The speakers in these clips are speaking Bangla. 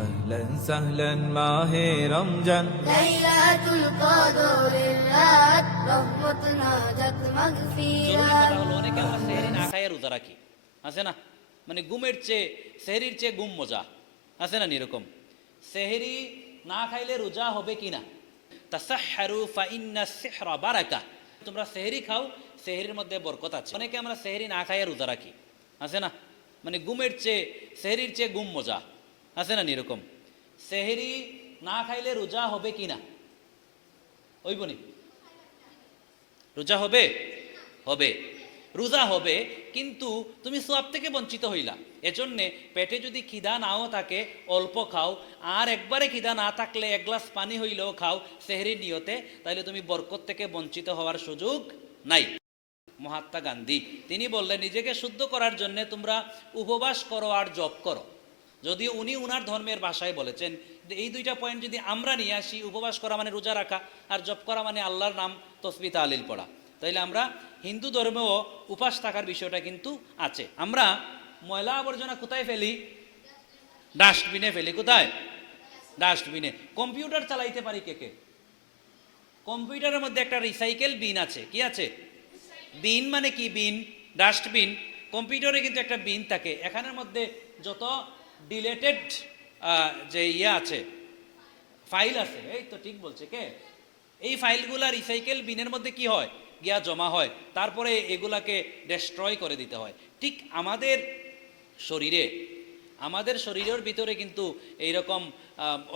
أهلا سهلا মাহে রমজান লাইলাতুল কদরের রাত রহমত নাজাত জরুরি মাগফিরাত। কথা হলো অনেকে আমরা সেহরি না খাইয়ে রোজা রাখি, আছে না? মানে গুমের চেয়ে সেহরির চেয়ে গুম মজা, আছে না এরকম? সেহরি না খাইলে রোজা হবে কি না? তাসাহহারু ফাইন্না সিহরা বারাকা। তোমরা সেহরি খাও, সেহরির মধ্যে বরকত আছে। অনেকে আমরা সেহরি না খাইয়ে রোজা রাখি, আছে না? মানে গুমের চেয়ে সেহরির চেয়ে গুম মজা, আছে না এরকম? সেহরি না খাইলে রোজা হবে কি না? ওই বনি রোজা হবে? হবে, রোজা হবে, কিন্তু তুমি সোয়াব থেকে বঞ্চিত হইলা। এজন্যে পেটে যদি খিদা নাও থাকে অল্প খাও, আর একবারে খিদা না থাকলে এক গ্লাস পানি হইলেও খাও সেহরির নিয়তে, তাইলে তুমি বরকত থেকে বঞ্চিত হওয়ার সুযোগ নাই। মহাত্মা গান্ধী তিনি বললেন, নিজেকে শুদ্ধ করার জন্য তোমরা উপবাস করো আর জপ করো। যদিও উনি উনার ধর্মের ভাষায় বলেছেন, এই দুইটা পয়েন্ট যদি আমরা নিয়ে আসি, উপবাস করা মানে রোজা রাখা, আর জপ করা মানে আল্লাহর নাম তসবিহ তাহলিল পড়া, তাইলে আমরা হিন্দু ধর্মেও উপাস থাকার বিষয়টা কিন্তু আছে। আমরা ময়লা আবর্জনা কোথায় ফেলি? ডাস্টবিনে ফেলি। কোথায়? ডাস্টবিনে। কম্পিউটার চালাইতে পারি কে কে? কম্পিউটারের মধ্যে একটা রিসাইকেল বিন আছে। কি আছে? বিন মানে কি? বিন, ডাস্টবিন। কম্পিউটারে কিন্তু একটা বিন থাকে, এখানের মধ্যে যত ডিলেটেড যে আছে, ফাইল আছে, এই তো ঠিক বলছে কে, এই ফাইলগুলা রিসাইকেল বিনের মধ্যে কি হয়? গিয়া জমা হয়, তারপরে এগুলাকে ডেস্ট্রয় করে দিতে হয়। ঠিক আমাদের শরীরের ভিতরে কিন্তু এইরকম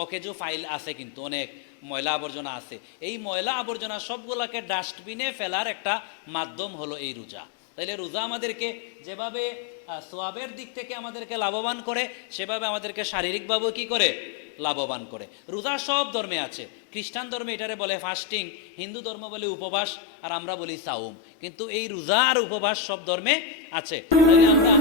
অকেজো ফাইল আছে, কিন্তু অনেক ময়লা আবর্জনা আছে। এই ময়লা আবর্জনা সবগুলাকে ডাস্টবিনে ফেলার একটা মাধ্যম হলো এই রোজা। তাইলে রোজা আমাদেরকে যেভাবে সোয়াবের দিক থেকে আমাদেরকে লাভবান করে, সেভাবে আমাদেরকে শারীরিকভাবেও কি করে? লাভবান করে। রোজা সব ধর্মে আছে। খ্রিস্টান ধর্মে এটারে বলে ফাস্টিং, হিন্দু ধর্ম বলে উপবাস, আর আমরা বলি সাউম। কিন্তু এই রোজা আর উপবাস সব ধর্মে আছে। তাইলে আমরা